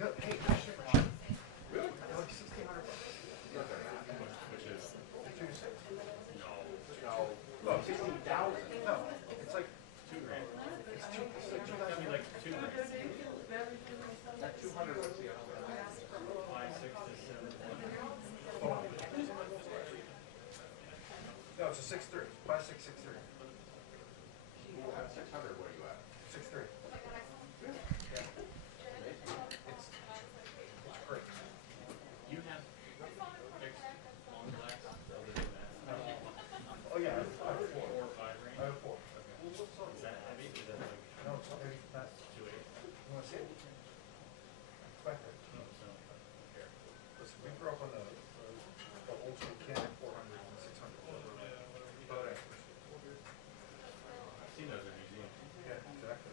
No, hey, actually, Really? no, like 1,600 bucks. Which is 2 to 6. no. No, 16,000. No, it's like $2,000. it's two. It's like That'd be 2,000. like $2,000. That 200 was the other one. 5, 6 to 7. Hold on. No, it's a 6.3. 5.663. We'll have 600. What are you at? 6.3. Yeah. It's great. You have fixed long blacks other than that? Oh yeah, I have 4. 4 or 5 range? I have 4. Okay. Is that heavy? Is that like No, it's maybe not. 2.8? You want to see it? Expect it. No, so here. Listen, we grew up on the old school Canon 400 and 600. Boat anchors. I've seen those in museums. Yeah, exactly.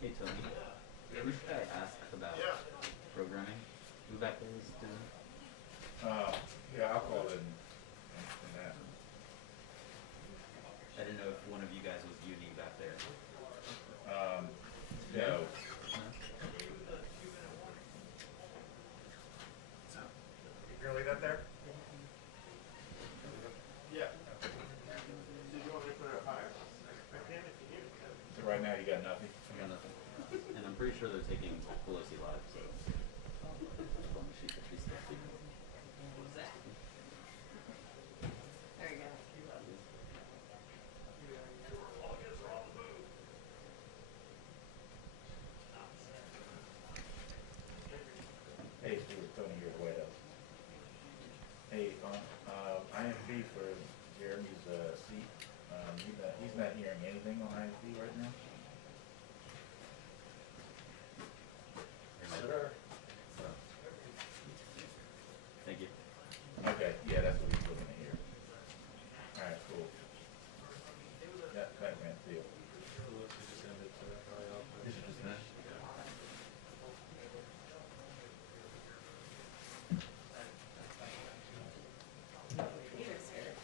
Hey Tony, who should I ask about programming? Who back there is doing? Yeah, I'll call it and that. I didn't know if one of you guys was unique back there. No. You're gonna leave that there? Yeah. Did you want me to put it up higher? I can if you need it. So right now you got nothing? I got nothing. And I'm pretty sure they're taking Pelosi live, so on the sheet that she's still speaking. There you go. Hey, Stuart, Tony here, White House. Hey, IMP for Jeremy's seat. He's not hearing anything on IMP right now. Sure. So, thank you. Okay, yeah, that's what he's looking to hear. All right, cool. That man, deal. This is just that. Either scared.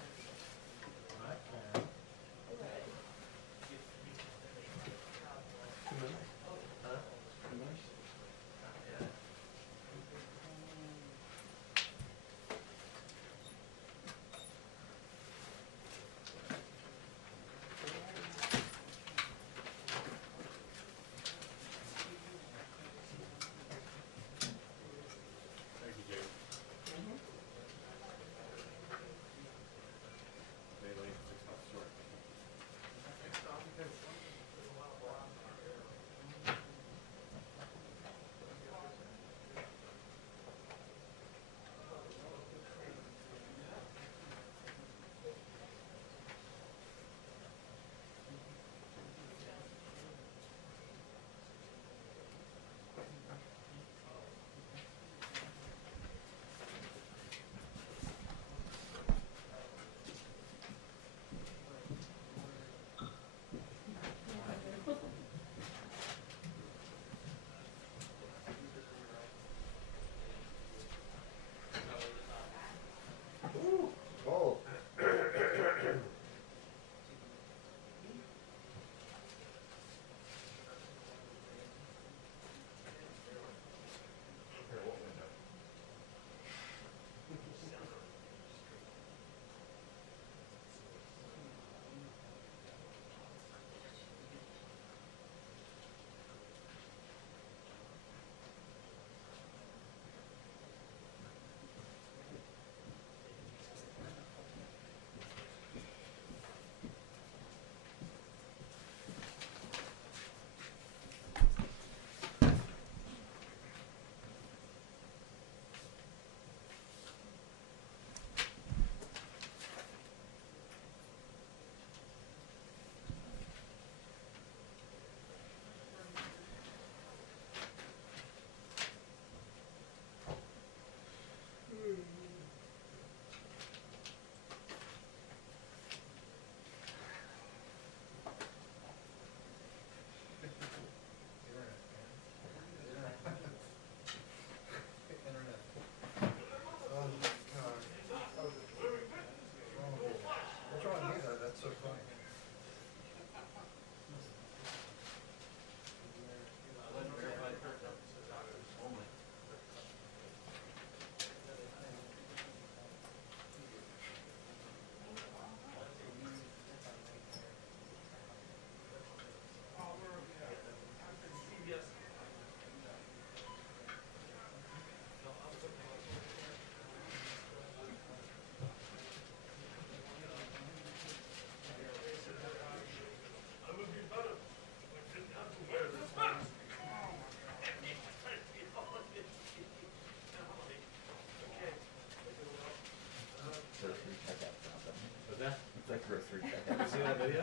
video?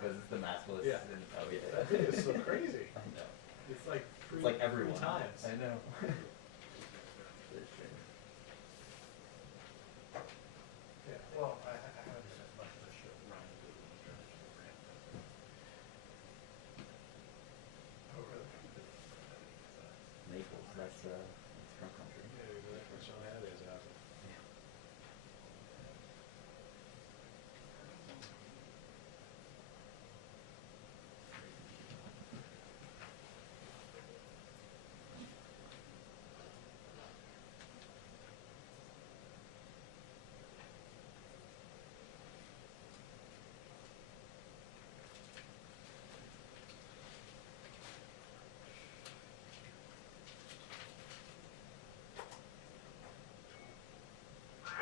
Because it's the maskless. Yeah. And, oh yeah. That video is so crazy. I know. It's like It's like everyone. 3 times. I know. It's strange. Yeah, well, I haven't seen much of the show. Oh, really? Naples, that's Trump country.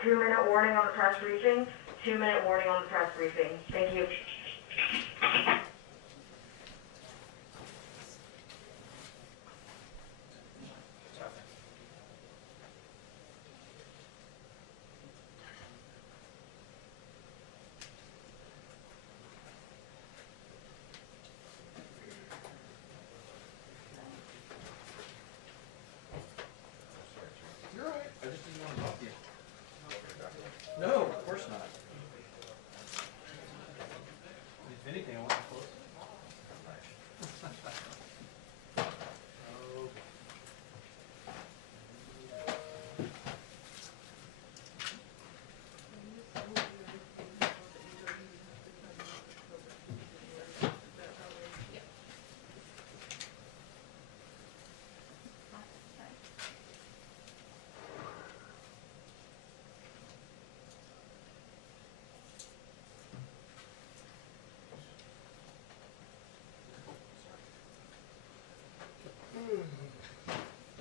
Two-minute warning on the press briefing. 2-minute warning on the press briefing. Thank you. You're right. I just didn't want to talk to you. No, of course not. If anything, I want to close.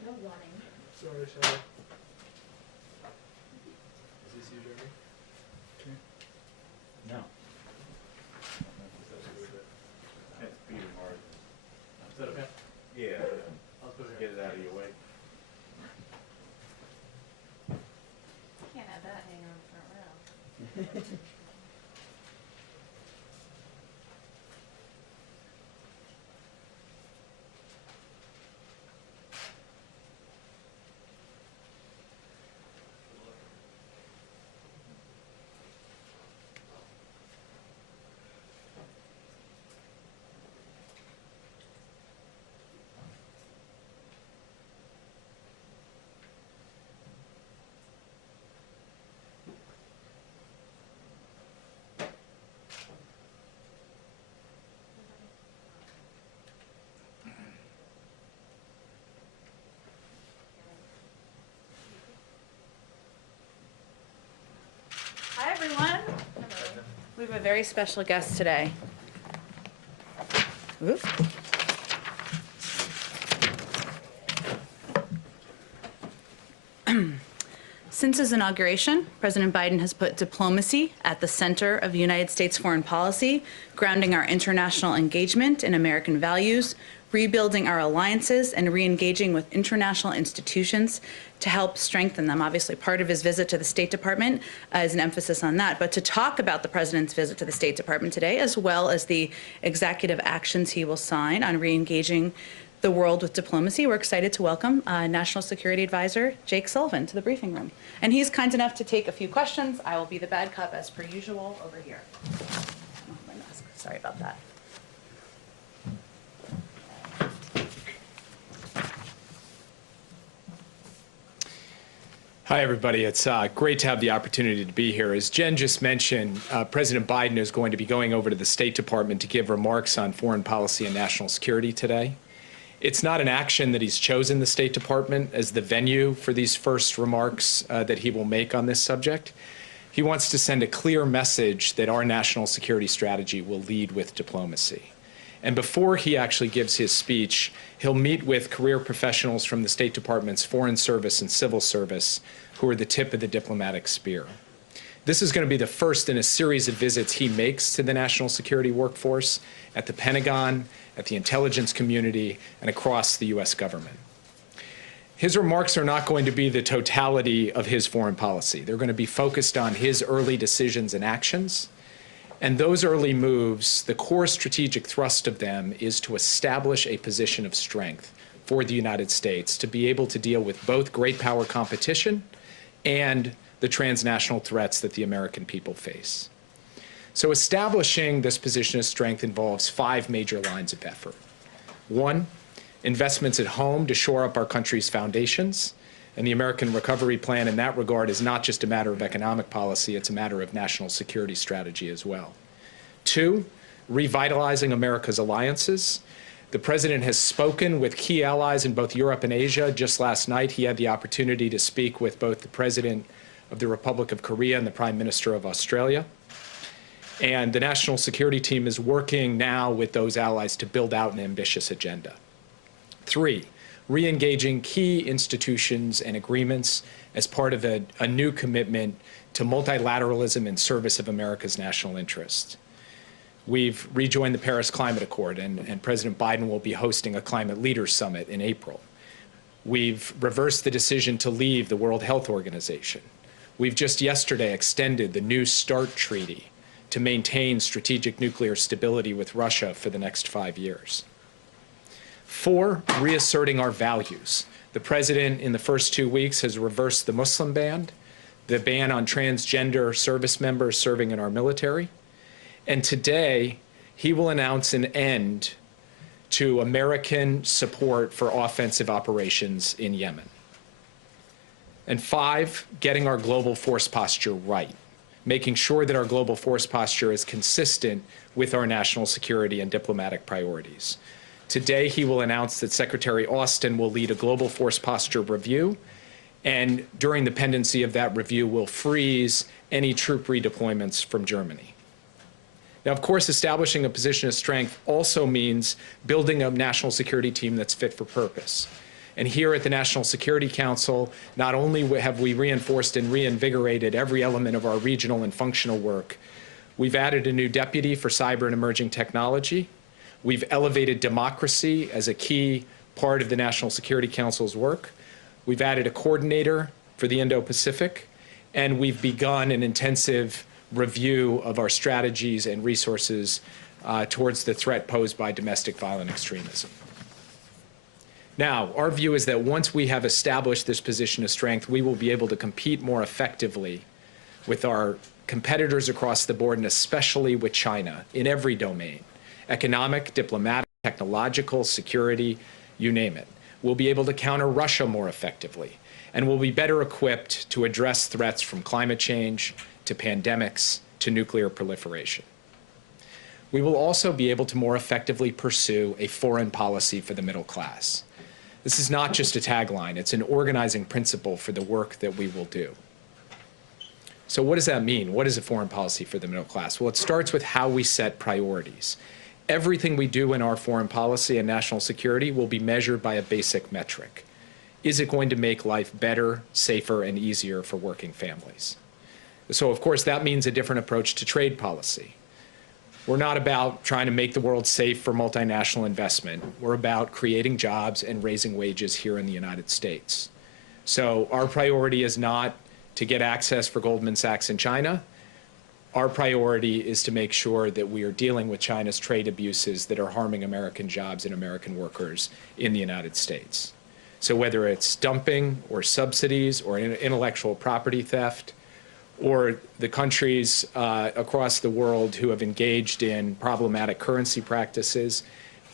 No warning. Sorry, Shelly. Is this you, Jeremy? No. It's beating hard. Is that okay? Yeah. I'll put it Get here. it out of your way. Can't have that hanging on the front row. Hi, everyone. We have a very special guest today. Oops. Since his inauguration, President Biden has put diplomacy at the center of United States foreign policy, grounding our international engagement in American values, rebuilding our alliances, and re-engaging with international institutions to help strengthen them. Obviously, part of his visit to the State Department is an emphasis on that. But to talk about the president's visit to the State Department today, as well as the executive actions he will sign on re-engaging the world with diplomacy, we're excited to welcome National Security Advisor Jake Sullivan to the briefing room. And he's kind enough to take a few questions. I will be the bad cop as per usual over here. Oh, my mask. Sorry about that. Hi, everybody. It's great to have the opportunity to be here. As Jen just mentioned, President Biden is going to be going over to the State Department to give remarks on foreign policy and national security today. It's not an action that he's chosen the State Department as the venue for these first remarks that he will make on this subject. He wants to send a clear message that our national security strategy will lead with diplomacy. And before he actually gives his speech, he'll meet with career professionals from the State Department's Foreign Service and Civil Service, who are the tip of the diplomatic spear. This is going to be the first in a series of visits he makes to the national security workforce at the Pentagon, at the intelligence community, and across the U.S. government. His remarks are not going to be the totality of his foreign policy. They're going to be focused on his early decisions and actions, And those early moves, the core strategic thrust of them is to establish a position of strength for the United States to be able to deal with both great power competition and the transnational threats that the American people face. So establishing this position of strength involves 5 major lines of effort. 1, investments at home to shore up our country's foundations. And the American Recovery Plan in that regard is not just a matter of economic policy, it's a matter of national security strategy as well. 2, revitalizing America's alliances. The President has spoken with key allies in both Europe and Asia. Just last night, he had the opportunity to speak with both the President of the Republic of Korea and the Prime Minister of Australia. And the national security team is working now with those allies to build out an ambitious agenda. 3, re-engaging key institutions and agreements as part of a new commitment to multilateralism in service of America's national interests. We've rejoined the Paris Climate Accord, and President Biden will be hosting a Climate Leaders Summit in April. We've reversed the decision to leave the World Health Organization. We've just yesterday extended the New START Treaty to maintain strategic nuclear stability with Russia for the next 5 years. 4, reasserting our values. The President, in the first 2 weeks, has reversed the Muslim ban, the ban on transgender service members serving in our military. And today, he will announce an end to American support for offensive operations in Yemen. And 5, getting our global force posture right, making sure that our global force posture is consistent with our national security and diplomatic priorities. Today, he will announce that Secretary Austin will lead a global force posture review, and during the pendency of that review, will freeze any troop redeployments from Germany. Now, of course, establishing a position of strength also means building a national security team that's fit for purpose. And here at the National Security Council, not only have we reinforced and reinvigorated every element of our regional and functional work, we've added a new deputy for cyber and emerging technology. We've elevated democracy as a key part of the National Security Council's work. We've added a coordinator for the Indo-Pacific, and we've begun an intensive review of our strategies and resources towards the threat posed by domestic violent extremism. Now, our view is that once we have established this position of strength, we will be able to compete more effectively with our competitors across the board, and especially with China in every domain: economic, diplomatic, technological, security, you name it. We'll be able to counter Russia more effectively, and we'll be better equipped to address threats from climate change to pandemics to nuclear proliferation. We will also be able to more effectively pursue a foreign policy for the middle class. This is not just a tagline, it's an organizing principle for the work that we will do. So what does that mean? What is a foreign policy for the middle class? Well, it starts with how we set priorities. Everything we do in our foreign policy and national security will be measured by a basic metric. Is it going to make life better, safer, and easier for working families? So, of course, that means a different approach to trade policy. We're not about trying to make the world safe for multinational investment. We're about creating jobs and raising wages here in the United States. So our priority is not to get access for Goldman Sachs in China. Our priority is to make sure that we are dealing with China's trade abuses that are harming American jobs and American workers in the United States. So whether it's dumping or subsidies or intellectual property theft, or the countries across the world who have engaged in problematic currency practices,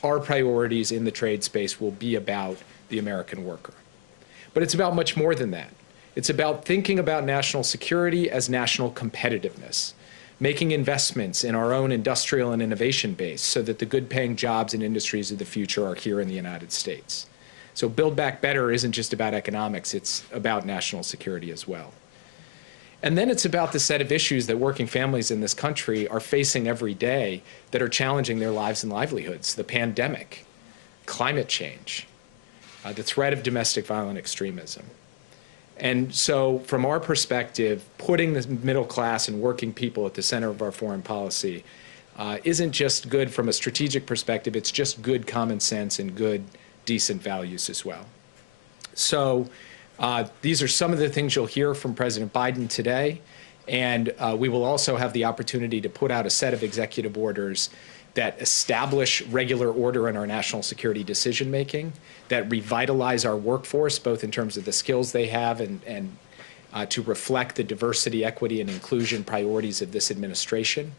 our priorities in the trade space will be about the American worker. But it's about much more than that. It's about thinking about national security as national competitiveness, making investments in our own industrial and innovation base so that the good-paying jobs and industries of the future are here in the United States. So Build Back Better isn't just about economics, it's about national security as well. And then it's about the set of issues that working families in this country are facing every day that are challenging their lives and livelihoods: the pandemic, climate change, the threat of domestic violent extremism. And so from our perspective, putting the middle class and working people at the center of our foreign policy isn't just good from a strategic perspective, it's just good common sense and good, decent values as well. So these are some of the things you'll hear from President Biden today. And we will also have the opportunity to put out a set of executive orders that establish regular order in our national security decision-making, that revitalize our workforce, both in terms of the skills they have and to reflect the diversity, equity, and inclusion priorities of this administration,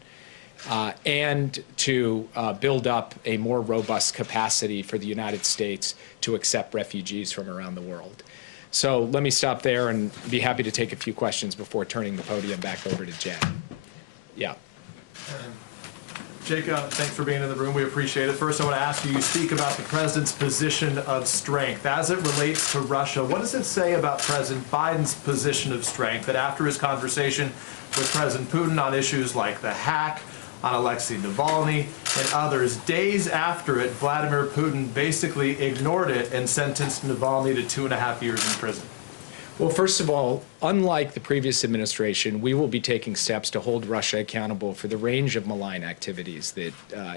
and to build up a more robust capacity for the United States to accept refugees from around the world. So let me stop there and be happy to take a few questions before turning the podium back over to Jen. Yeah. Jacob, thanks for being in the room. We appreciate it. First, I want to ask you, you speak about the president's position of strength. As it relates to Russia, what does it say about President Biden's position of strength that after his conversation with President Putin on issues like the hack, on Alexei Navalny, and others, days after it, Vladimir Putin basically ignored it and sentenced Navalny to 2.5 years in prison? Well, first of all, unlike the previous administration, we will be taking steps to hold Russia accountable for the range of malign activities that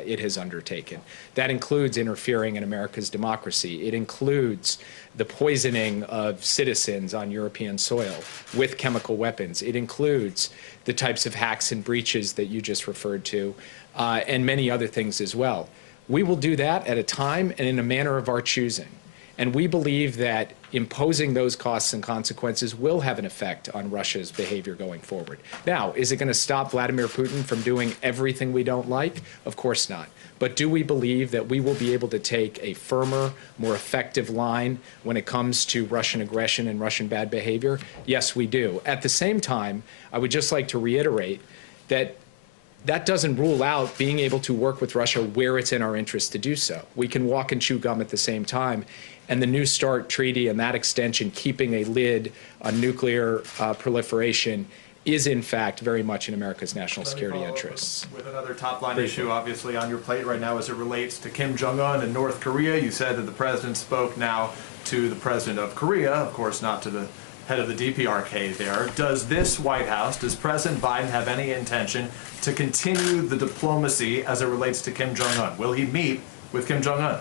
it has undertaken. That includes interfering in America's democracy. It includes the poisoning of citizens on European soil with chemical weapons. It includes the types of hacks and breaches that you just referred to, and many other things as well. We will do that at a time and in a manner of our choosing. And we believe that imposing those costs and consequences will have an effect on Russia's behavior going forward. Now, is it going to stop Vladimir Putin from doing everything we don't like? Of course not. But do we believe that we will be able to take a firmer, more effective line when it comes to Russian aggression and Russian bad behavior? Yes, we do. At the same time, I would just like to reiterate that that doesn't rule out being able to work with Russia where it's in our interest to do so. We can walk and chew gum at the same time. And the New START treaty and that extension, keeping a lid on nuclear proliferation, is in fact very much in America's national security interests. With another top-line issue, obviously, on your plate right now as it relates to Kim Jong-un and North Korea, you said that the president spoke now to the president of Korea, of course not to the head of the DPRK there. Does this White House, does President Biden have any intention to continue the diplomacy as it relates to Kim Jong-un? Will he meet with Kim Jong-un?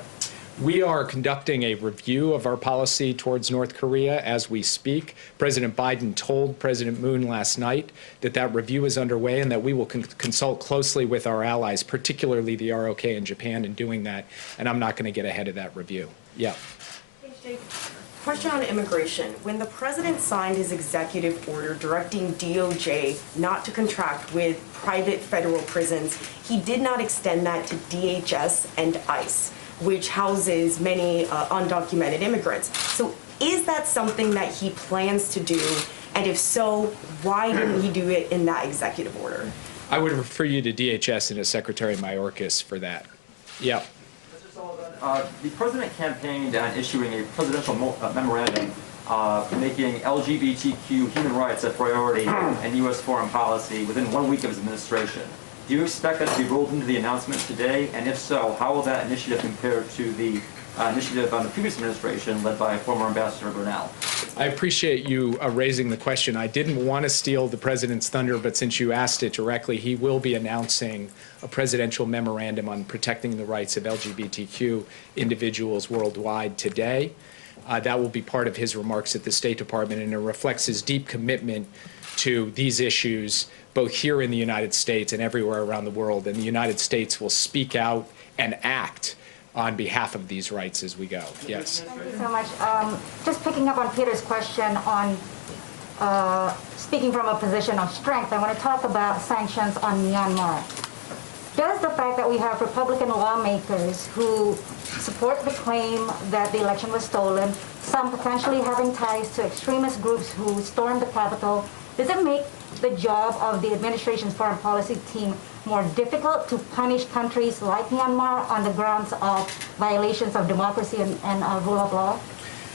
We are conducting a review of our policy towards North Korea as we speak. President Biden told President Moon last night that that review is underway and that we will consult closely with our allies, particularly the ROK and Japan, in doing that. And I'm not going to get ahead of that review. Yeah. Thanks, Jake. Question on immigration. When the president signed his executive order directing DOJ not to contract with private federal prisons, he did not extend that to DHS and ICE, which houses many undocumented immigrants. So is that something that he plans to do? And if so, why didn't he do it in that executive order? I would refer you to DHS and to Secretary Mayorkas for that. Yeah. Mr. Sullivan, the president campaigned on issuing a presidential memorandum making LGBTQ human rights a priority in U.S. foreign policy within 1 week of his administration. Do you expect that to be rolled into the announcement today? And if so, how will that initiative compare to the initiative on the previous administration led by former Ambassador Brunel? I appreciate you raising the question. I didn't want to steal the president's thunder, but since you asked it directly, he will be announcing a presidential memorandum on protecting the rights of LGBTQ individuals worldwide today. That will be part of his remarks at the State Department, and it reflects his deep commitment to these issues both here in the United States and everywhere around the world. And the United States will speak out and act on behalf of these rights as we go. Yes. Thank you so much. Just picking up on Peter's question on speaking from a position of strength, I want to talk about sanctions on Myanmar. Does the fact that we have Republican lawmakers who support the claim that the election was stolen, some potentially having ties to extremist groups who stormed the Capitol, does it make the job of the administration's foreign policy team more difficult to punish countries like Myanmar on the grounds of violations of democracy and rule of law?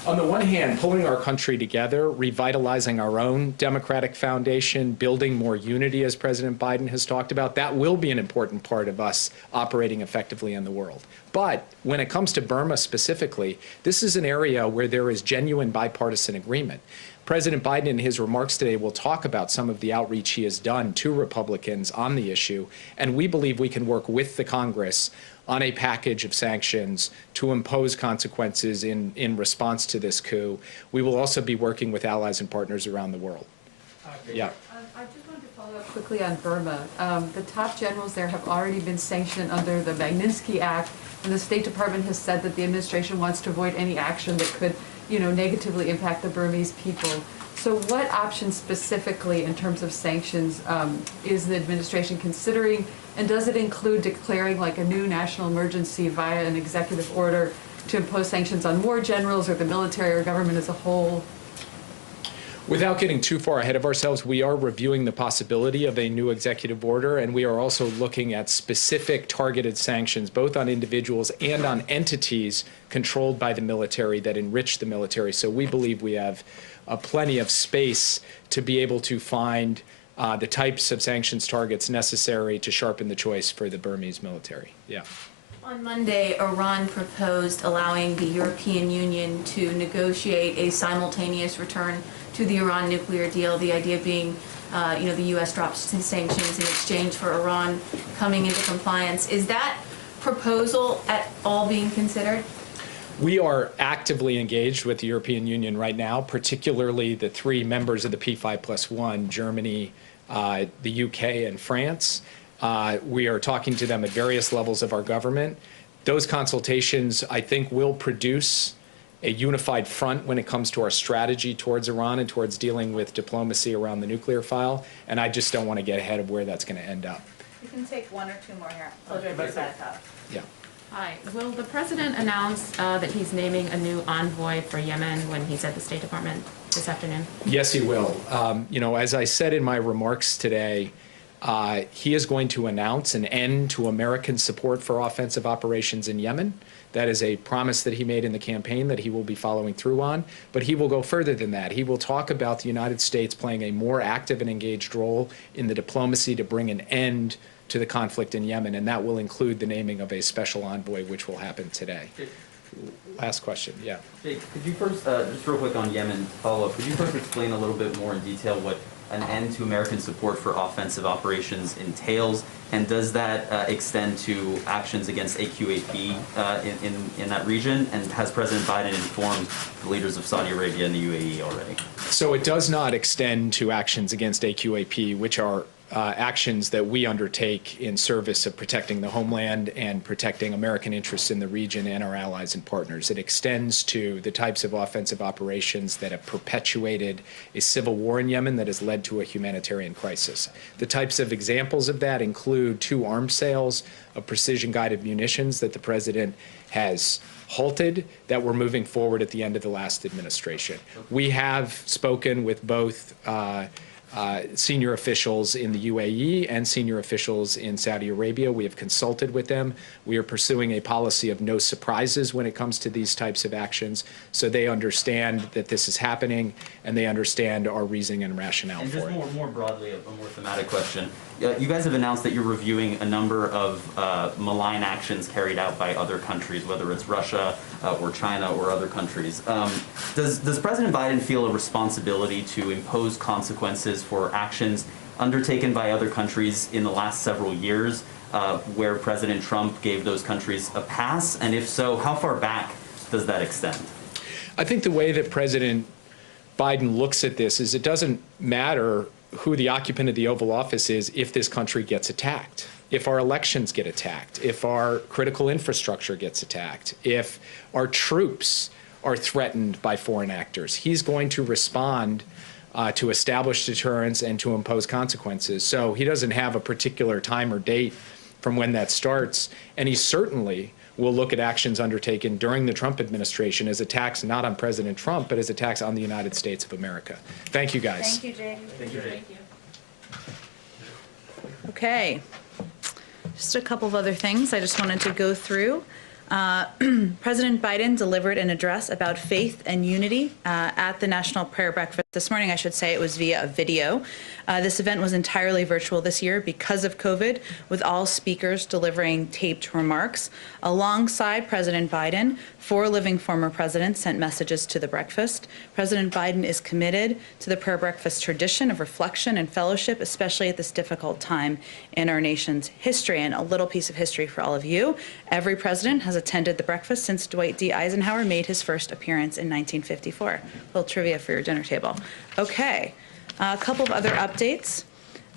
On the one hand, pulling our country together, revitalizing our own democratic foundation, building more unity, as President Biden has talked about, that will be an important part of us operating effectively in the world. But when it comes to Burma specifically, this is an area where there is genuine bipartisan agreement. President Biden in his remarks today will talk about some of the outreach he has done to Republicans on the issue, and we believe we can work with the Congress on a package of sanctions to impose consequences in response to this coup. We will also be working with allies and partners around the world. Yeah. I just want to Follow up quickly on Burma. The top generals there have already been sanctioned under the Magnitsky Act, and the State Department has said that the administration wants to avoid any action that could, negatively impact the Burmese people. So what options specifically in terms of sanctions is the administration considering, and does it include declaring like a new national emergency via an executive order to impose sanctions on more generals or the military or government as a whole? Without getting too far ahead of ourselves, we are reviewing the possibility of a new executive order, and we are also looking at specific targeted sanctions, both on individuals and on entities controlled by the military that enrich the military. So we believe we have plenty of space to be able to find the types of sanctions targets necessary to sharpen the choice for the Burmese military. Yeah. On Monday, Iran proposed allowing the European Union to negotiate a simultaneous return to the Iran nuclear deal, the idea being, the U.S. drops sanctions in exchange for Iran coming into compliance. Is that proposal at all being considered? We are actively engaged with the European Union right now, particularly the three members of the P5+1, Germany, the UK, and France. We are talking to them at various levels of our government. Those consultations, I think, will produce a unified front when it comes to our strategy towards Iran and towards dealing with diplomacy around the nuclear file, and I just don't want to get ahead of where that's going to end up. You can take one or two more here. I'll drive this back up. Yeah. Hi. Will the president announce that he's naming a new envoy for Yemen when he's at the State Department this afternoon? Yes, he will. As I said in my remarks today, he is going to announce an end to American support for offensive operations in Yemen. That is a promise that he made in the campaign that he will be following through on. But he will go further than that. He will talk about the United States playing a more active and engaged role in the diplomacy to bring an end to the conflict in Yemen, and that will include the naming of a special envoy, which will happen today. Last question, yeah. Jake, could you first, just real quick on Yemen follow-up, could you first explain a little bit more in detail what an end to American support for offensive operations entails, and does that extend to actions against AQAP in that region, and has President Biden informed the leaders of Saudi Arabia and the UAE already? So it does not extend to actions against AQAP, which are actions that we undertake in service of protecting the homeland and protecting American interests in the region and our allies and partners. It extends to the types of offensive operations that have perpetuated a civil war in Yemen that has led to a humanitarian crisis. The types of examples of that include 2 arms sales of precision-guided munitions that the president has halted that were moving forward at the end of the last administration. We have spoken with both senior officials in the UAE and senior officials in Saudi Arabia. We have consulted with them. We are pursuing a policy of no surprises when it comes to these types of actions, so they understand that this is happening and they understand our reasoning and rationale and for it. And just more broadly, a more thematic question. You guys have announced that you're reviewing a number of malign actions carried out by other countries, whether it's Russia or China or other countries. Does President Biden feel a responsibility to impose consequences for actions undertaken by other countries in the last several years where President Trump gave those countries a pass? And if so, how far back does that extend? I think the way that President Biden looks at this is it doesn't matter who the occupant of the Oval Office is if this country gets attacked, if our elections get attacked, if our critical infrastructure gets attacked, if our troops are threatened by foreign actors. He's going to respond to establish deterrence and to impose consequences. So he doesn't have a particular time or date from when that starts, and he certainly will look at actions undertaken during the Trump administration as attacks not on President Trump, but as attacks on the United States of America. Thank you, guys. Thank you, Jake. Thank you, Jake. Okay. Just a couple of other things I just wanted to go through. President Biden delivered an address about faith and unity at the National Prayer Breakfast this morning. I should say it was via a video. This event was entirely virtual this year because of COVID, with all speakers delivering taped remarks. Alongside President Biden, 4 living former presidents sent messages to the breakfast. President Biden is committed to the prayer breakfast tradition of reflection and fellowship, especially at this difficult time in our nation's history. And a little piece of history for all of you. Every president has attended the breakfast since Dwight D. Eisenhower made his first appearance in 1954. A little trivia for your dinner table. Okay, a couple of other updates.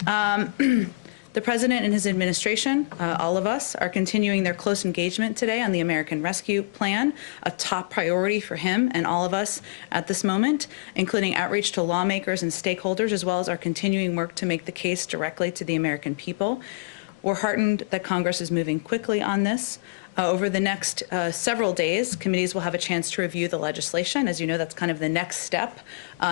The President and his administration, all of us, are continuing their close engagement today on the American Rescue Plan, a top priority for him and all of us at this moment, including outreach to lawmakers and stakeholders, as well as our continuing work to make the case directly to the American people. We're heartened that Congress is moving quickly on this. Over the next several days, committees will have a chance to review the legislation. As you know, that's kind of the next step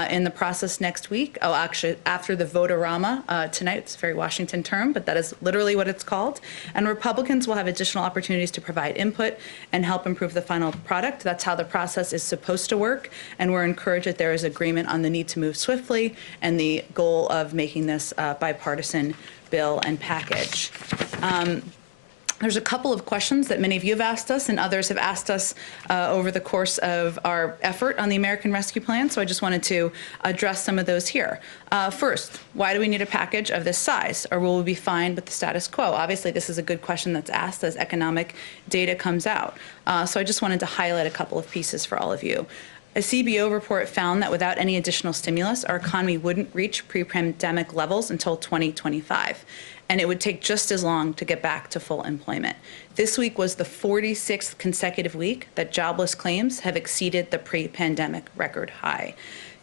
in the process next week. Oh, actually, after the vote-a-rama tonight. It's a very Washington term, but that is literally what it's called. And Republicans will have additional opportunities to provide input and help improve the final product. That's how the process is supposed to work, and we're encouraged that there is agreement on the need to move swiftly and the goal of making this bipartisan bill and package. There's a couple of questions that many of you have asked us and others have asked us over the course of our effort on the American Rescue Plan, so I just wanted to address some of those here. First, why do we need a package of this size, or will we be fine with the status quo? Obviously, this is a good question that's asked as economic data comes out. So I just wanted to highlight a couple of pieces for all of you. A CBO report found that without any additional stimulus, our economy wouldn't reach pre-pandemic levels until 2025. And it would take just as long to get back to full employment. This week was the 46th consecutive week that jobless claims have exceeded the pre-pandemic record high.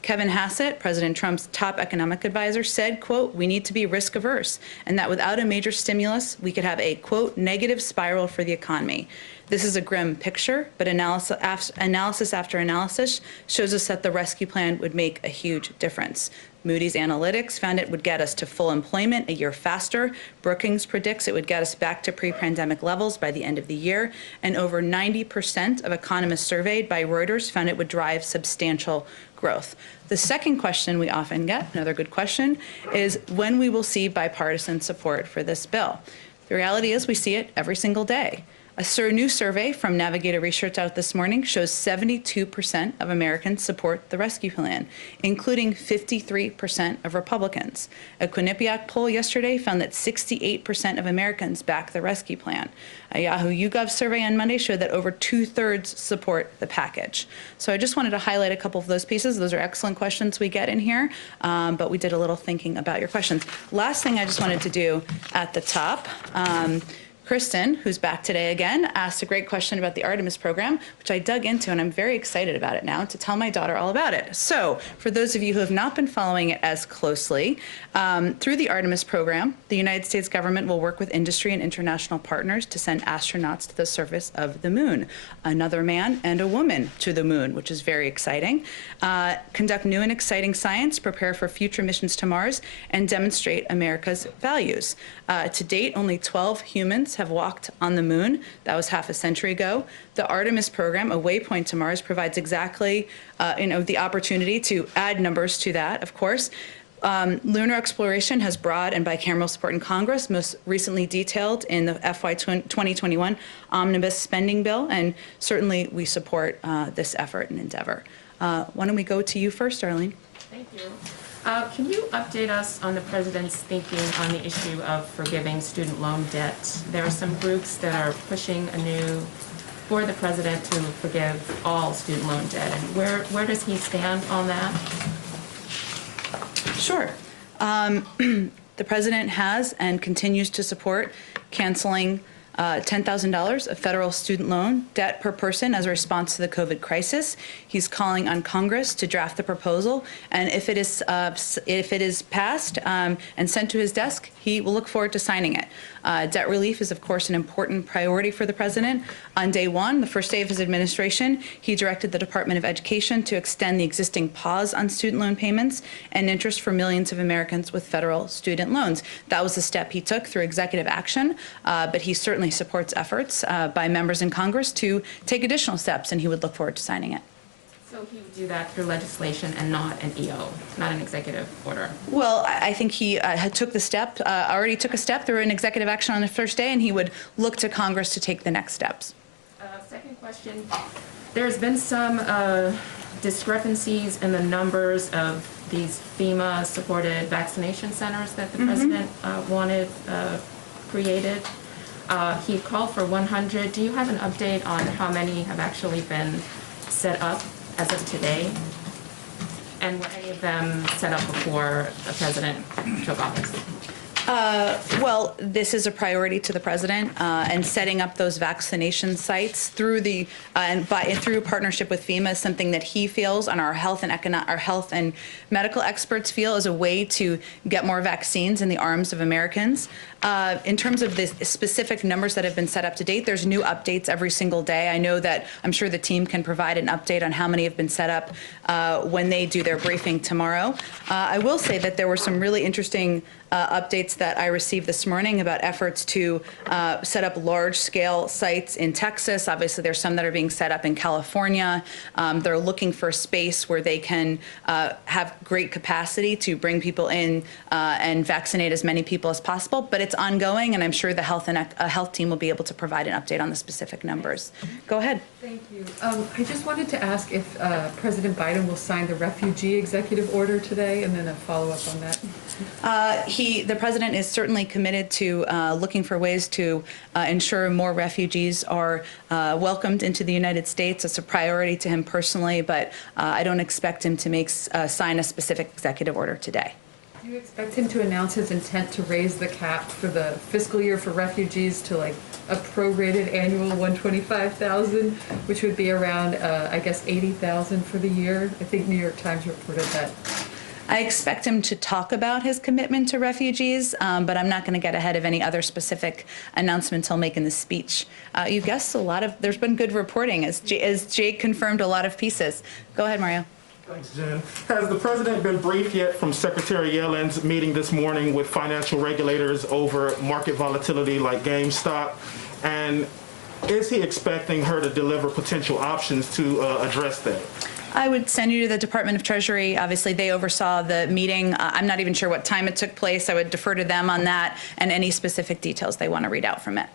Kevin Hassett, President Trump's top economic advisor, said, quote, "We need to be risk averse, and that without a major stimulus, we could have a, quote, negative spiral for the economy." This is a grim picture, but analysis after analysis shows us that the rescue plan would make a huge difference. Moody's Analytics found it would get us to full employment a year faster. Brookings predicts it would get us back to pre-pandemic levels by the end of the year. And over 90% of economists surveyed by Reuters found it would drive substantial growth. The second question we often get, another good question, is when we will see bipartisan support for this bill. The reality is we see it every single day. A new survey from Navigator Research out this morning shows 72% of Americans support the rescue plan, including 53% of Republicans. A Quinnipiac poll yesterday found that 68% of Americans back the rescue plan. A Yahoo YouGov survey on Monday showed that over 2/3 support the package. So I just wanted to highlight a couple of those pieces. Those are excellent questions we get in here, but we did a little thinking about your questions. Last thing I just wanted to do at the top, Kristen, who's back today again, asked a great question about the Artemis program, which I dug into, and I'm very excited about it now to tell my daughter all about it. So for those of you who have not been following it as closely, through the Artemis program, the United States government will work with industry and international partners to send astronauts to the surface of the moon, another man and a woman to the moon, which is very exciting, conduct new and exciting science, prepare for future missions to Mars, and demonstrate America's values. To date, only 12 humans have walked on the moon. That was half a century ago. The Artemis program, a waypoint to Mars, provides exactly the opportunity to add numbers to that, of course. Lunar exploration has broad and bicameral support in Congress, most recently detailed in the FY 2021 omnibus spending bill, and certainly we support this effort and endeavor. Why don't we go to you first, Arlene? Thank you. Can you update us on the President's thinking on the issue of forgiving student loan debt? There are some groups that are pushing for the President to forgive all student loan debt. And where does he stand on that? Sure. The President has and continues to support canceling $10,000 of federal student loan debt per person as a response to the COVID crisis. He's calling on Congress to draft the proposal, and if it is passed and sent to his desk, he will look forward to signing it. Debt relief is, of course, an important priority for the President. On day one, the first day of his administration, he directed the Department of Education to extend the existing pause on student loan payments and interest for millions of Americans with federal student loans. That was the step he took through executive action, but he certainly supports efforts by members in Congress to take additional steps, and he would look forward to signing it. So he would do that through legislation and not an EO, not an executive order? Well, I think he already took a step through an executive action on the first day, and he would look to Congress to take the next steps. Second question, there's been some discrepancies in the numbers of these FEMA-supported vaccination centers that the President wanted created. He called for 100. Do you have an update on how many have actually been set up as of today? And were any of them set up before the President took office? Well, this is a priority to the president, and setting up those vaccination sites through through partnership with FEMA is something that he feels, and our health and medical experts feel is a way to get more vaccines in the arms of Americans. In terms of the specific numbers that have been set up to date, there's new updates every single day. I know that I'm sure the team can provide an update on how many have been set up when they do their briefing tomorrow. I will say that there were some really interesting updates that I received this morning about efforts to set up large-scale sites in Texas. Obviously, there's some that are being set up in California. They're looking for a space where they can have great capacity to bring people in and vaccinate as many people as possible. But it's ongoing, and I'm sure the health team will be able to provide an update on the specific numbers. Go ahead. Thank you. I just wanted to ask if President Biden will sign the refugee executive order today, and then a follow-up on that. The president is certainly committed to looking for ways to ensure more refugees are welcomed into the United States. It's a priority to him personally, but I don't expect him to sign a specific executive order today. Do you expect him to announce his intent to raise the cap for the fiscal year for refugees to like a prorated annual $125,000, which would be around, I guess, $80,000 for the year? I think New York Times reported that. I expect him to talk about his commitment to refugees, but I'm not going to get ahead of any other specific announcements he'll make in the speech. You guessed there's been good reporting, as Jake confirmed a lot of pieces. Go ahead, Mario. Thanks, Jen. Has the president been briefed yet from Secretary Yellen's meeting this morning with financial regulators over market volatility like GameStop? And is he expecting her to deliver potential options to address that? I would send you to the Department of Treasury. Obviously, they oversaw the meeting. I'm not even sure what time it took place. I would defer to them on that and any specific details they want to read out from it.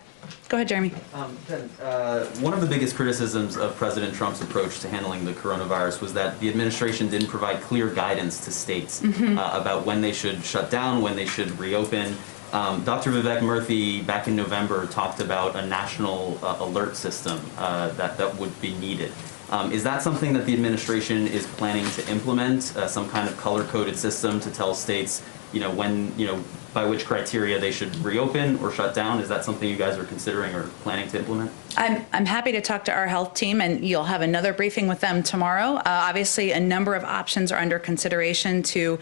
Go ahead, Jeremy. Jen, one of the biggest criticisms of President Trump's approach to handling the coronavirus was that the administration didn't provide clear guidance to states about when they should shut down, when they should reopen. Dr. Vivek Murthy, back in November, talked about a national alert system that would be needed. Is that something that the administration is planning to implement, some kind of color-coded system to tell states, when, by which criteria they should reopen or shut down? Is that something you guys are considering or planning to implement? I'm happy to talk to our health team, and you'll have another briefing with them tomorrow. Obviously, a number of options are under consideration to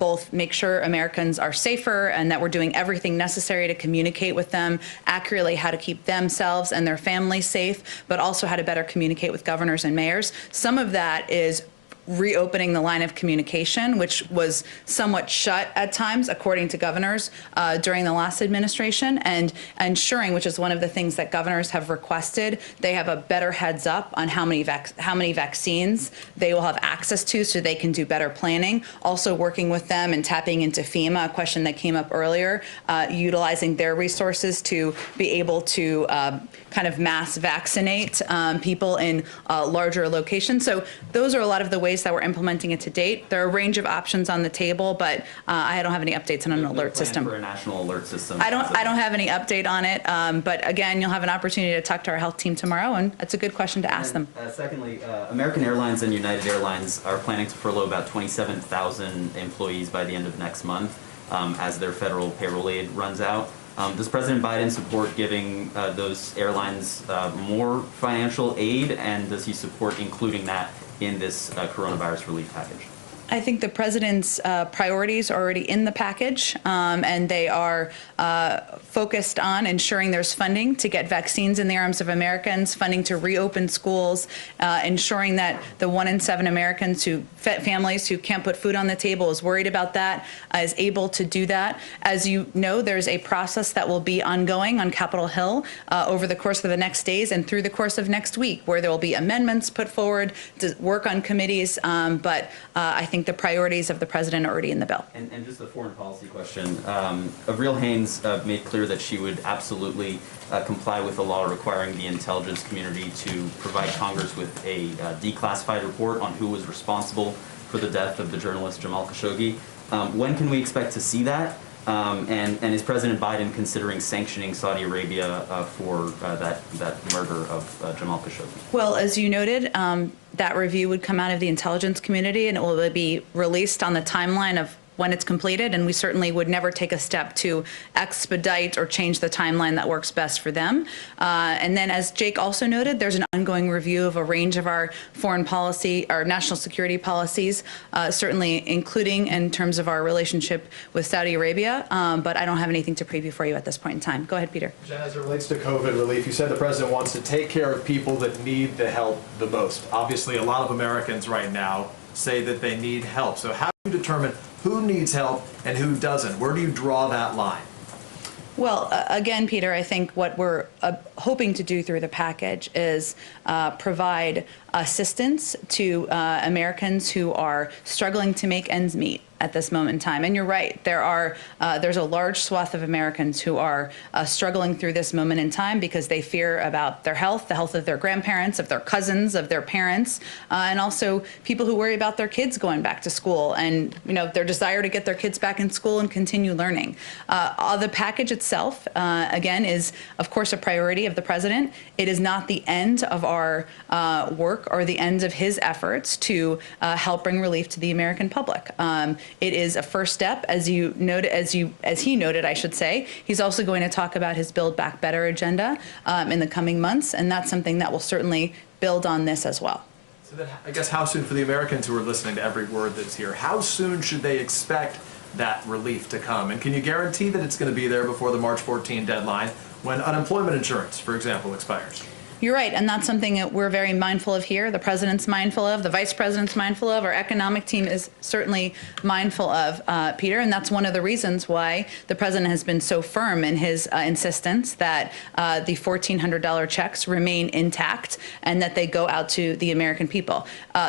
both make sure Americans are safer and that we're doing everything necessary to communicate with them accurately, how to keep themselves and their families safe, but also how to better communicate with governors and mayors. Some of that is reopening the line of communication, which was somewhat shut at times, according to governors, during the last administration, and ensuring, which is one of the things that governors have requested, they have a better heads up on how many vaccines they will have access to so they can do better planning. Also working with them and tapping into FEMA, a question that came up earlier, utilizing their resources to be able to kind of mass vaccinate people in larger locations. So those are a lot of the ways that we're implementing it to date. There are a range of options on the table, but I don't have any updates on an alert system. For a national alert system. I don't have any update on it, but again, you'll have an opportunity to talk to our health team tomorrow, and that's a good question to ask them. Secondly, American Airlines and United Airlines are planning to furlough about 27,000 employees by the end of next month as their federal payroll aid runs out. Does President Biden support giving those airlines more financial aid, and does he support including that in this coronavirus relief package? I think the president's priorities are already in the package, and they are focused on ensuring there's funding to get vaccines in the arms of Americans, funding to reopen schools, ensuring that the 1 in 7 Americans families who can't put food on the table is worried about that, is able to do that. As you know, there's a process that will be ongoing on Capitol Hill over the course of the next days and through the course of next week, where there will be amendments put forward to work on committees, but I think the priorities of the president are already in the bill. And just a foreign policy question. Avril Haines made clear that she would absolutely comply with the law requiring the intelligence community to provide Congress with a declassified report on who was responsible for the death of the journalist Jamal Khashoggi. When can we expect to see that? And is President Biden considering sanctioning Saudi Arabia for that murder of Jamal Khashoggi? Well, as you noted, that review would come out of the intelligence community, and it will be released on the timeline of when it's completed, and we certainly would never take a step to expedite or change the timeline that works best for them. And then, as Jake also noted, there's an ongoing review of a range of our foreign policy, our national security policies, certainly including in terms of our relationship with Saudi Arabia, but I don't have anything to preview for you at this point in time. Go ahead, Peter. Jen, as it relates to COVID relief, you said the president wants to take care of people that need the help the most. Obviously, a lot of Americans right now say that they need help. So how do you determine who needs help and who doesn't? Where do you draw that line? Well, again, Peter, I think what we're hoping to do through the package is provide assistance to Americans who are struggling to make ends meet at this moment in time. And you're right, there's a large swath of Americans who are struggling through this moment in time because they fear about their health, the health of their grandparents, of their cousins, of their parents, and also people who worry about their kids going back to school and their desire to get their kids back in school and continue learning. The package itself, again, is of course a priority of the president. It is not the end of our work or the end of his efforts to help bring relief to the American public. It is a first step, as he noted, I should say. He's also going to talk about his Build Back Better agenda in the coming months, and that's something that will certainly build on this as well. So then, I guess, how soon, for the Americans who are listening to every word that's here, how soon should they expect that relief to come? And can you guarantee that it's going to be there before the March 14 deadline when unemployment insurance, for example, expires? You're right, and that's something that we're very mindful of here. The president's mindful of, the vice president's mindful of, our economic team is certainly mindful of, Peter, and that's one of the reasons why the president has been so firm in his insistence that the $1,400 checks remain intact and that they go out to the American people.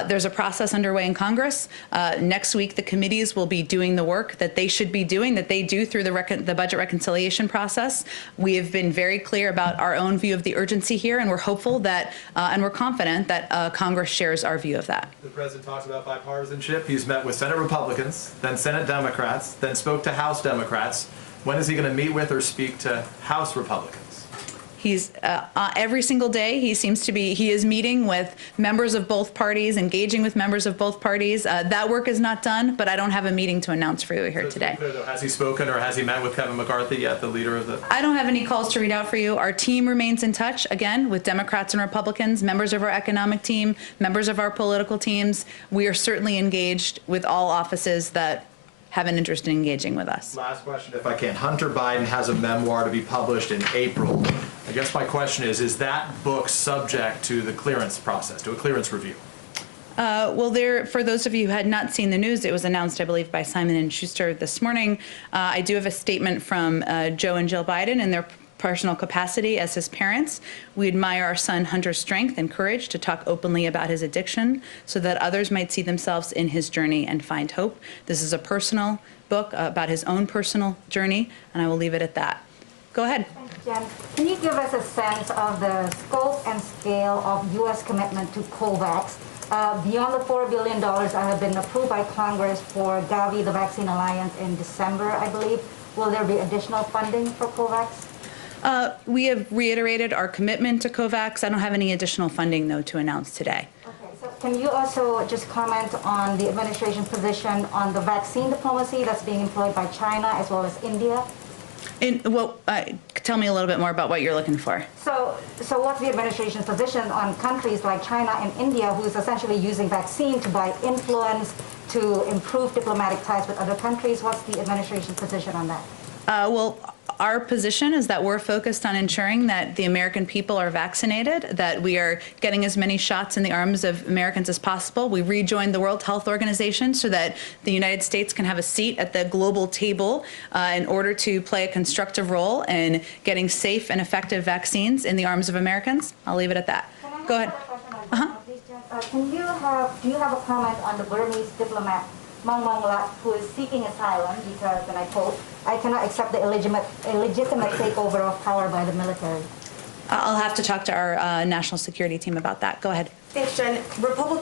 There's a process underway in Congress. Next week, the committees will be doing the work that they should be doing, that they do through the budget reconciliation process. We have been very clear about our own view of the urgency here, and we're hopeful that, and we're confident that Congress shares our view of that. The president talks about bipartisanship. He's met with Senate Republicans, then Senate Democrats, then spoke to House Democrats. When is he going to meet with or speak to House Republicans? He's every single day he is meeting with members of both parties, engaging with members of both parties. That work is not done, but I don't have a meeting to announce for you here today. Clear, though, has he spoken or has he met with Kevin McCarthy yet, the leader of the... I don't have any calls to read out for you. Our team remains in touch, again, with Democrats and Republicans, members of our economic team, members of our political teams. We are certainly engaged with all offices that have an interest in engaging with us. Last question, if I can. Hunter Biden has a memoir to be published in April. I guess my question is that book subject to the clearance process, to a clearance review? Well, for those of you who had not seen the news, it was announced, I believe, by Simon & Schuster this morning. I do have a statement from Joe and Jill Biden in their personal capacity as his parents. We admire our son Hunter's strength and courage to talk openly about his addiction so that others might see themselves in his journey and find hope. This is a personal book about his own personal journey, and I will leave it at that. Go ahead. Thanks, Jen. Can you give us a sense of the scope and scale of U.S. commitment to COVAX? Beyond the $4 billion that have been approved by Congress for Gavi, the Vaccine Alliance, in December, I believe, will there be additional funding for COVAX? We have reiterated our commitment to COVAX. I don't have any additional funding, though, to announce today. Okay, so can you also just comment on the administration position on the vaccine diplomacy that's being employed by China as well as India? Tell me a little bit more about what you're looking for. So what's the administration's position on countries like China and India, who's essentially using vaccine to buy influence to improve diplomatic ties with other countries? What's the administration's position on that? Well, our position is that we're focused on ensuring that the American people are vaccinated, that we are getting as many shots in the arms of Americans as possible. We rejoined the World Health Organization so that the United States can have a seat at the global table in order to play a constructive role in getting safe and effective vaccines in the arms of Americans. I'll leave it at that. Go ahead. Do you have a comment on the Burmese diplomat Mong Mong Lat, who is seeking asylum because, and I quote, "I cannot accept the illegitimate takeover of power by the military"? I'll have to talk to our national security team about that. Go ahead. Thanks, Jen.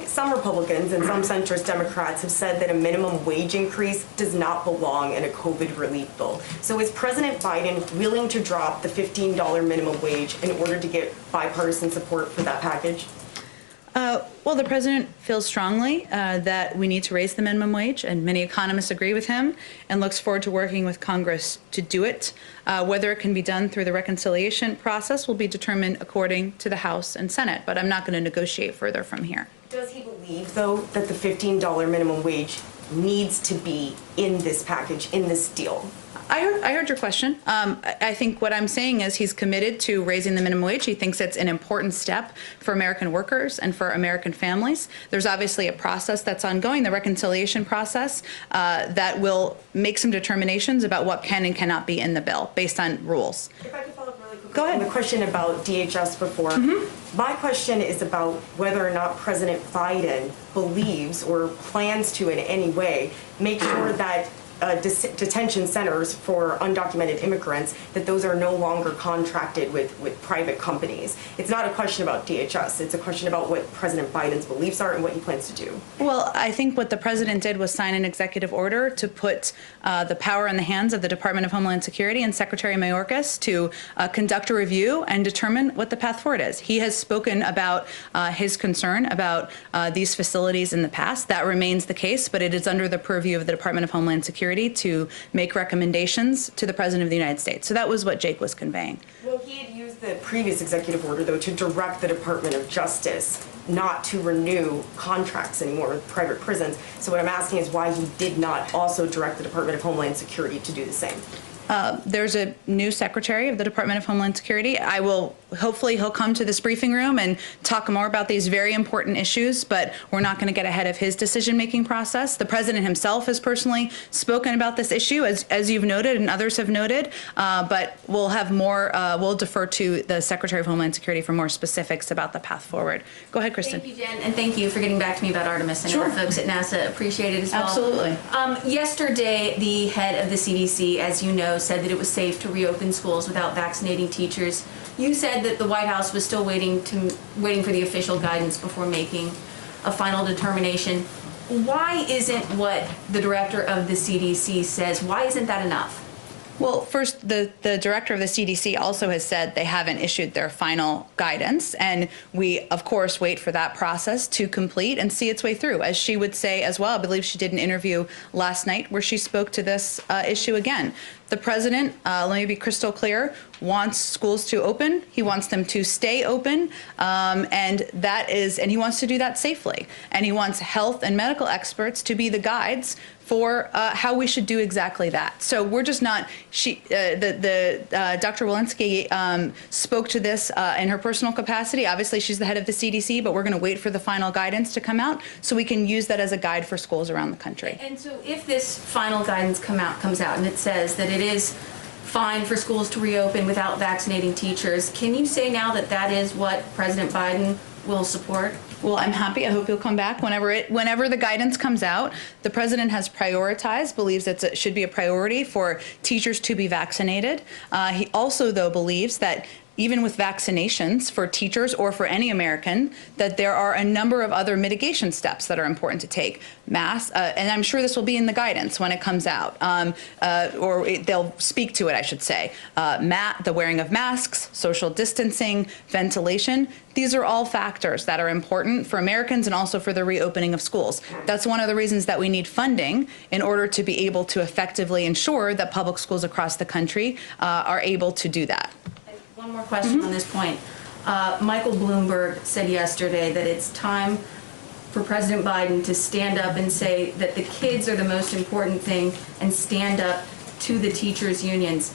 Some Republicans and some centrist Democrats have said that a minimum wage increase does not belong in a COVID relief bill. So is President Biden willing to drop the $15 minimum wage in order to get bipartisan support for that package? Well, the president feels strongly that we need to raise the minimum wage, and many economists agree with him, and looks forward to working with Congress to do it. Whether it can be done through the reconciliation process will be determined according to the House and Senate, but I'm not going to negotiate further from here. Does he believe, though, that the $15 minimum wage needs to be in this package, in this deal? I heard your question. I think what I'm saying is he's committed to raising the minimum wage. He thinks it's an important step for American workers and for American families. There's obviously a process that's ongoing, the reconciliation process, that will make some determinations about what can and cannot be in the bill based on rules. If I could follow up really quickly. Go ahead. On the question about DHS before. My question is about whether or not President Biden believes or plans to in any way make sure that detention centers for undocumented immigrants, that those are no longer contracted with private companies. It's not a question about DHS. It's a question about what President Biden's beliefs are and what he plans to do. Well, I think what the president did was sign an executive order to put the power in the hands of the Department of Homeland Security and Secretary Mayorkas to conduct a review and determine what the path forward is. He has spoken about his concern about these facilities in the past. That remains the case, but it is under the purview of the Department of Homeland Security to make recommendations to the President of the United States. So that was what Jake was conveying. Well, he had used the previous executive order, though, to direct the Department of Justice not to renew contracts anymore with private prisons. So what I'm asking is why he did not also direct the Department of Homeland Security to do the same. There's a new secretary of the Department of Homeland Security. Hopefully he'll come to this briefing room and talk more about these very important issues, but we're not going to get ahead of his decision-making process. The president himself has personally spoken about this issue, as you've noted and others have noted, but we'll have more, we'll defer to the Secretary of Homeland Security for more specifics about the path forward. Go ahead, Kristen. Thank you, Jen, and thank you for getting back to me about Artemis. I know the folks at NASA appreciate it as well. Absolutely. Yesterday, the head of the CDC, as you know, said that it was safe to reopen schools without vaccinating teachers. You said that the White House was still waiting for the official guidance before making a final determination. Why isn't what the director of the CDC says, why isn't that enough? Well, first, the director of the CDC also has said they haven't issued their final guidance, and we, of course, wait for that process to complete and see its way through. As she would say as well, I believe she did an interview last night where she spoke to this issue again. The president, let me be crystal clear, wants schools to open. He wants them to stay open, and he wants to do that safely. And he wants health and medical experts to be the guides for how we should do exactly that. So we're just not. Dr. Walensky spoke to this in her personal capacity. Obviously, she's the head of the CDC, but we're going to wait for the final guidance to come out so we can use that as a guide for schools around the country. And so, if this final guidance comes out and it says that it is fine for schools to reopen without vaccinating teachers, can you say now that that is what President Biden will support? Well, I'm happy. I hope you'll come back whenever the guidance comes out. The president has prioritized, believes it should be a priority for teachers to be vaccinated. He also, though, believes that even with vaccinations for teachers or for any American, that there are a number of other mitigation steps that are important to take. Masks, and I'm sure this will be in the guidance when it comes out, they'll speak to it, I should say. The wearing of masks, social distancing, ventilation. These are all factors that are important for Americans and also for the reopening of schools. That's one of the reasons that we need funding in order to be able to effectively ensure that public schools across the country are able to do that. One more question on this point. Michael Bloomberg said yesterday that it's time for President Biden to stand up and say that the kids are the most important thing and stand up to the teachers' unions.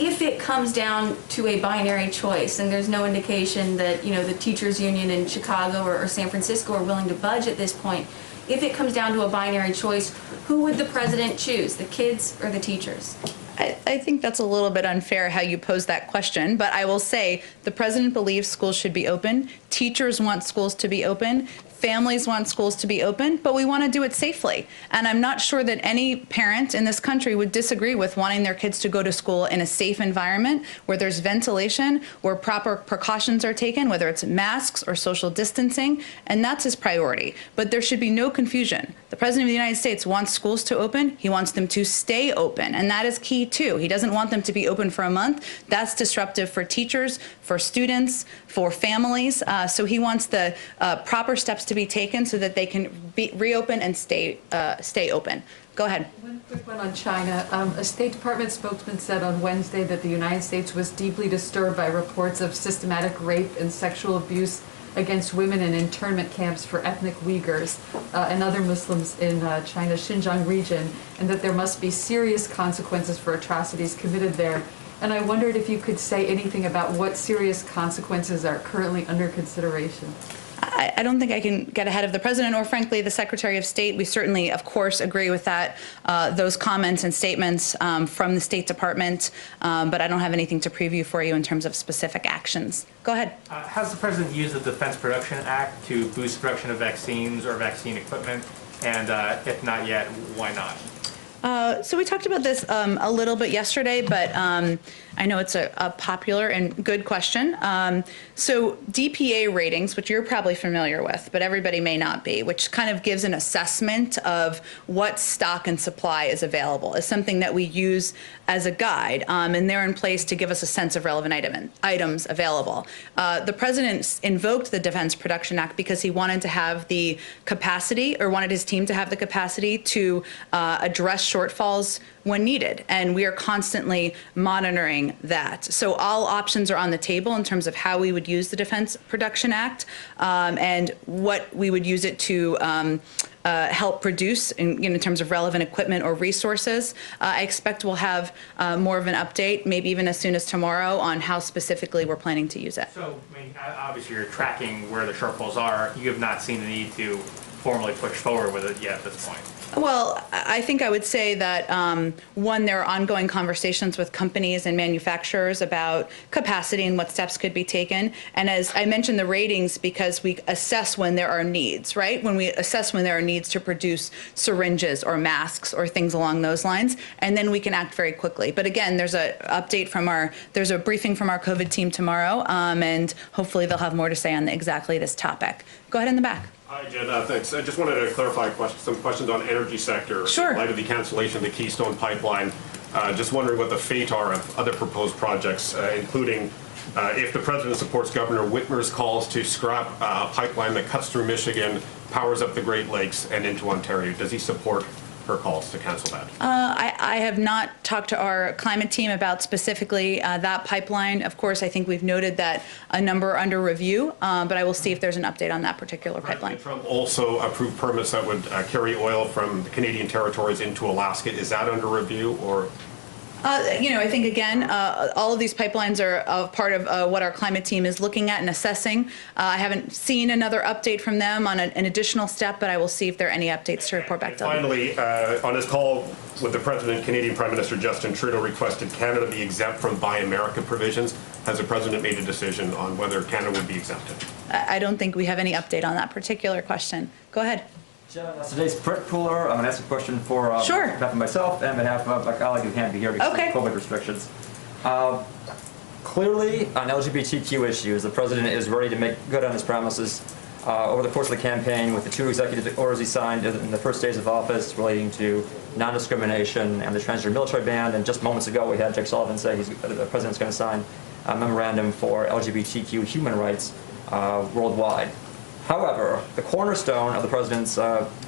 If it comes down to a binary choice, and there's no indication that the teachers' union in Chicago or San Francisco are willing to budge at this point, if it comes down to a binary choice, who would the president choose, the kids or the teachers? I think that's a little bit unfair how you pose that question, but I will say the president believes schools should be open. Teachers want schools to be open. families want schools to be open, but we want to do it safely. And I'm not sure that any parent in this country would disagree with wanting their kids to go to school in a safe environment where there's ventilation, where proper precautions are taken, whether it's masks or social distancing, and that's his priority. But there should be no confusion. The President of the United States wants schools to open. He wants them to stay open, and that is key too. He doesn't want them to be open for a month. That's disruptive for teachers, for students, for families. So he wants the proper steps to be taken so that they can reopen and stay open. Go ahead. One quick one on China. A State Department spokesman said on Wednesday that the United States was deeply disturbed by reports of systematic rape and sexual abuse against women in internment camps for ethnic Uyghurs and other Muslims in China's Xinjiang region, and that there must be serious consequences for atrocities committed there. And I wondered if you could say anything about what serious consequences are currently under consideration. I don't think I can get ahead of the President or, frankly, the Secretary of State. We certainly, of course, agree with that, those comments and statements from the State Department, but I don't have anything to preview for you in terms of specific actions. Go ahead. Has the President used the Defense Production Act to boost production of vaccines or vaccine equipment? And if not yet, why not? So we talked about this a little bit yesterday, but I know it's a popular and good question. So DPA ratings, which you're probably familiar with, but everybody may not be, which kind of gives an assessment of what stock and supply is available, is something that we use as a guide, and they're in place to give us a sense of relevant items available. The President invoked the Defense Production Act because he wanted to have the capacity, or wanted his team to have the capacity to address shortfalls when needed, and we are constantly monitoring that. So all options are on the table in terms of how we would use the Defense Production Act and what we would use it to help produce in terms of relevant equipment or resources. I expect we'll have more of an update, maybe even as soon as tomorrow, on how specifically we're planning to use it. So, I mean, obviously you're tracking where the shortfalls are. You have not seen the need to formally push forward with it yet at this point. Well, I think I would say that, one, there are ongoing conversations with companies and manufacturers about capacity and what steps could be taken. And as I mentioned, the ratings, because we assess when there are needs, right? When we assess when there are needs to produce syringes or masks or things along those lines, and then we can act very quickly. But again, there's a briefing from our COVID team tomorrow, and hopefully they'll have more to say on exactly this topic. Go ahead in the back. Hi, Jen. Thanks. I just wanted to clarify some questions on energy sector. Sure. In light of the cancellation of the Keystone Pipeline, just wondering what the fate are of other proposed projects, including if the President supports Governor Whitmer's calls to scrap a pipeline that cuts through Michigan, powers up the Great Lakes and into Ontario. Does he support her calls to cancel that? I have not talked to our climate team about specifically that pipeline. Of course, I think we've noted that a number are under review, but I will see if there's an update on that particular pipeline. Trump also approved permits that would carry oil from the Canadian territories into Alaska. Is that under review, or? I think, again, all of these pipelines are part of what our climate team is looking at and assessing. I haven't seen another update from them on an additional step, but I will see if there are any updates to report back to them. Finally, on his call with the President, Canadian Prime Minister Justin Trudeau requested Canada be exempt from Buy America provisions. Has the President made a decision on whether Canada would be exempted? I don't think we have any update on that particular question. Go ahead. Today's print cooler. I'm going to ask a question for sure. on behalf of myself and on behalf of my colleague who can't be here because of COVID restrictions. Clearly, on LGBTQ issues, the President is ready to make good on his promises. Over the course of the campaign, with the 2 executive orders he signed in the first days of office relating to non-discrimination and the transgender military ban, and just moments ago we had Jake Sullivan say the President's going to sign a memorandum for LGBTQ human rights worldwide. However, the cornerstone of the President's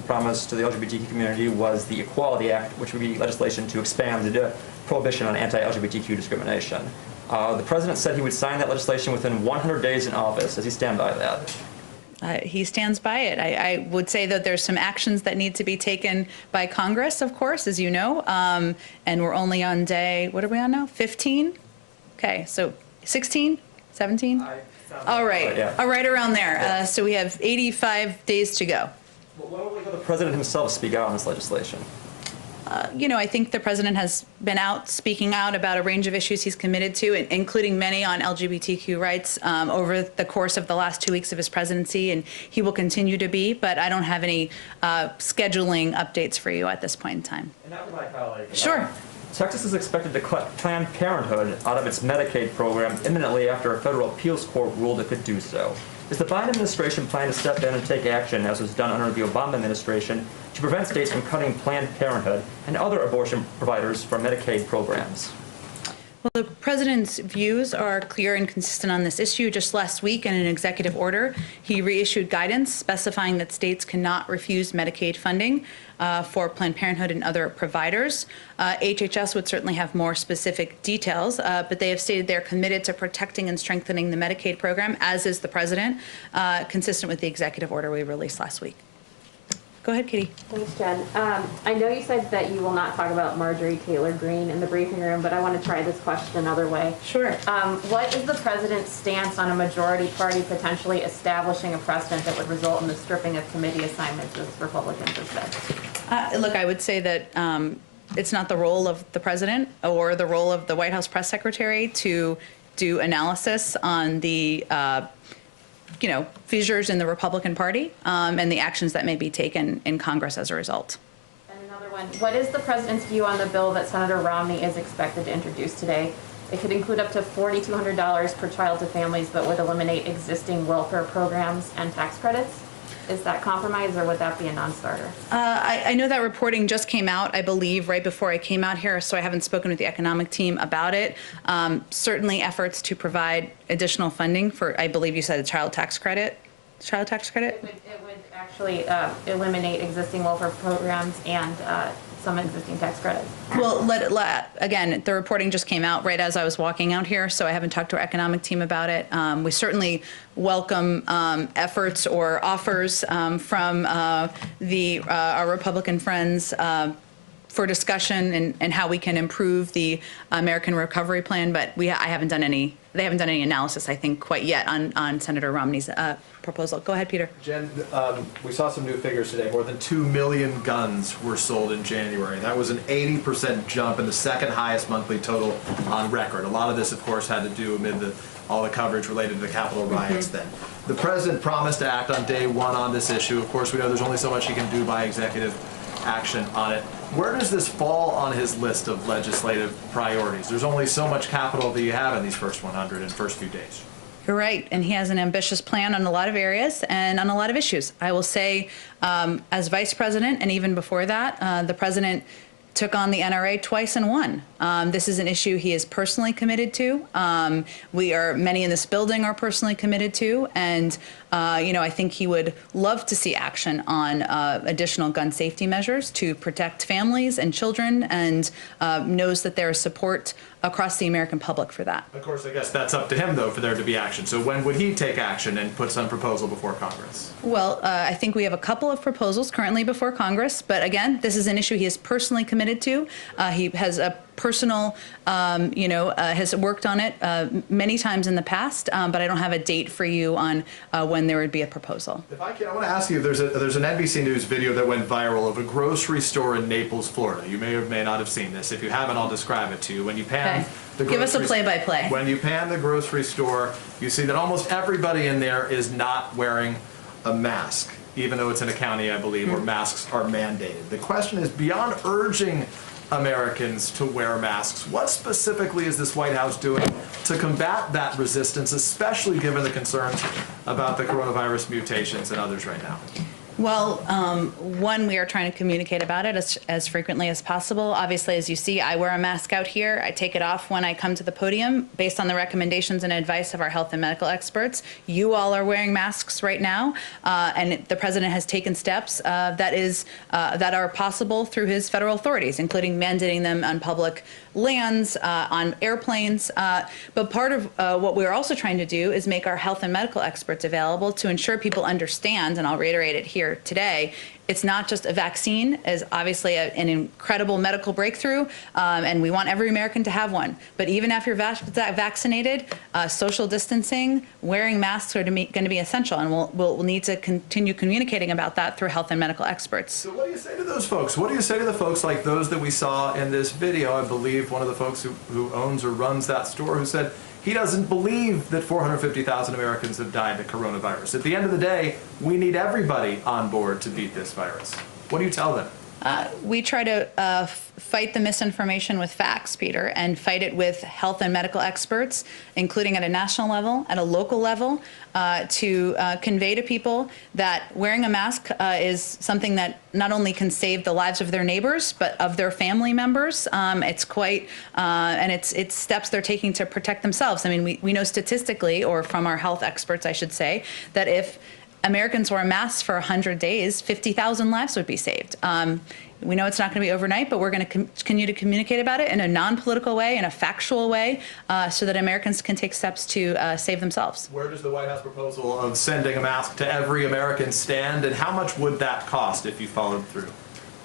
promise to the LGBTQ community was the Equality Act, which would be legislation to expand the prohibition on anti-LGBTQ discrimination. The President said he would sign that legislation within 100 days in office. Does he stand by that? He stands by it. I would say that there's some actions that need to be taken by Congress, of course, as you know, and we're only on day, what are we on now, 15? Okay, so 16, 17? All right, right around there. So we have 85 days to go. Well, why don't we let the President himself speak out on this legislation? I think the president has been out speaking out about a range of issues he's committed to, including many on LGBTQ rights over the course of the last 2 weeks of his presidency, and he will continue to be, but I don't have any scheduling updates for you at this point in time. And now for my colleague. Sure. Texas is expected to cut Planned Parenthood out of its Medicaid program imminently after a federal appeals court ruled it could do so. Is the Biden administration planning to step in and take action, as was done under the Obama administration, to prevent states from cutting Planned Parenthood and other abortion providers from Medicaid programs? Well, the president's views are clear and consistent on this issue. Just last week, in an executive order, he reissued guidance specifying that states cannot refuse Medicaid funding for Planned Parenthood and other providers. HHS would certainly have more specific details, but they have stated they're committed to protecting and strengthening the Medicaid program, as is the president, consistent with the executive order we released last week. Go ahead, Katie. Thanks, Jen. I know you said that you will not talk about Marjorie Taylor Greene in the briefing room, but I want to try this question another way. Sure. What is the president's stance on a majority party potentially establishing a precedent that would result in the stripping of committee assignments, as Republicans have said? Look, I would say that it's not the role of the president or the role of the White House press secretary to do analysis on the fissures in the Republican Party and the actions that may be taken in Congress as a result. And another one, what is the president's view on the bill that Senator Romney is expected to introduce today? It could include up to $4,200 per child to families, but would eliminate existing welfare programs and tax credits. Is that compromise, or would that be a non-starter? I know that reporting just came out, I believe, right before I came out here, so I haven't spoken with the economic team about it. Certainly efforts to provide additional funding for, I believe you said, a child tax credit? Child tax credit? It would actually eliminate existing welfare programs and some existing tax credits. Well, again, the reporting just came out right as I was walking out here, so I haven't talked to our economic team about it. We certainly welcome efforts or offers from our Republican friends for discussion and how we can improve the American Recovery Plan, but they haven't done any analysis, I think, quite yet on Senator Romney's proposal. Go ahead, Peter. Jen, we saw some new figures today. More than 2 million guns were sold in January. That was an 80% jump and the second highest monthly total on record. A lot of this, of course, had to do amid all the coverage related to the Capitol riots then. The president promised to act on day one on this issue. Of course, we know there's only so much he can do by executive action on it. Where does this fall on his list of legislative priorities? There's only so much capital that you have in these first 100 and first few days. You're right, and he has an ambitious plan on a lot of areas and on a lot of issues. I will say, as vice president, and even before that, the president took on the NRA twice and won. This is an issue he is personally committed to. Many in this building are personally committed to, and I think he would love to see action on additional gun safety measures to protect families and children, and knows that there is support across the American public for that. Of course, I guess that's up to him, though, for there to be action. So when would he take action and put some proposal before Congress? Well, I think we have a couple of proposals currently before Congress, but again, this is an issue he is personally committed to. He has a personal, has worked on it many times in the past, but I don't have a date for you on when there would be a proposal. If I can, I want to ask you, there's an NBC News video that went viral of a grocery store in Naples, Florida. You may or may not have seen this. If you haven't, I'll describe it to you. When you pan Give us a play-by-play. When you pan the grocery store, you see that almost everybody in there is not wearing a mask, even though it's in a county, I believe, where masks are mandated. The question is, beyond urging Americans to wear masks, what specifically is this White House doing to combat that resistance, especially given the concerns about the coronavirus mutations and others right now? Well, one, we are trying to communicate about it as frequently as possible. Obviously, as you see, I wear a mask out here. I take it off when I come to the podium based on the recommendations and advice of our health and medical experts. You all are wearing masks right now, and the president has taken steps that are possible through his federal authorities, including mandating them on public lands, on airplanes. But part of what we're also trying to do is make our health and medical experts available to ensure people understand, and I'll reiterate it here, here today, it's not just a vaccine is obviously an incredible medical breakthrough, and we want every American to have one. But even after you're vaccinated, social distancing, wearing masks are going to be essential, and we'll need to continue communicating about that through health and medical experts. So what do you say to those folks? What do you say to the folks like those that we saw in this video? I believe one of the folks who owns or runs that store who said he doesn't believe that 450,000 Americans have died of coronavirus. At the end of the day, we need everybody on board to beat this virus. What do you tell them? We try to fight the misinformation with facts, Peter, and fight it with health and medical experts, including at a national level, at a local level, to convey to people that wearing a mask is something that not only can save the lives of their neighbors, but of their family members. It's quite, and it's steps they're taking to protect themselves. I mean, we know statistically, or from our health experts, I should say, that if Americans wore masks for 100 days, 50,000 lives would be saved. We know it's not going to be overnight, but we're going to continue to communicate about it in a non-political way, in a factual way, so that Americans can take steps to save themselves. Where does the White House proposal of sending a mask to every American stand, and how much would that cost if you followed through?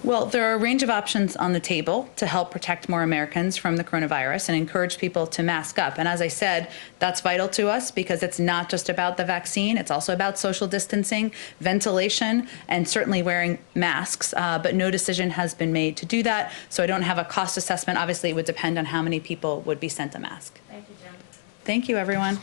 Well, there are a range of options on the table to help protect more Americans from the coronavirus and encourage people to mask up. And as I said, that's vital to us because it's not just about the vaccine. It's also about social distancing, ventilation, and certainly wearing masks. But no decision has been made to do that. So I don't have a cost assessment. Obviously, it would depend on how many people would be sent a mask. Thank you, Jen. Thank you, everyone.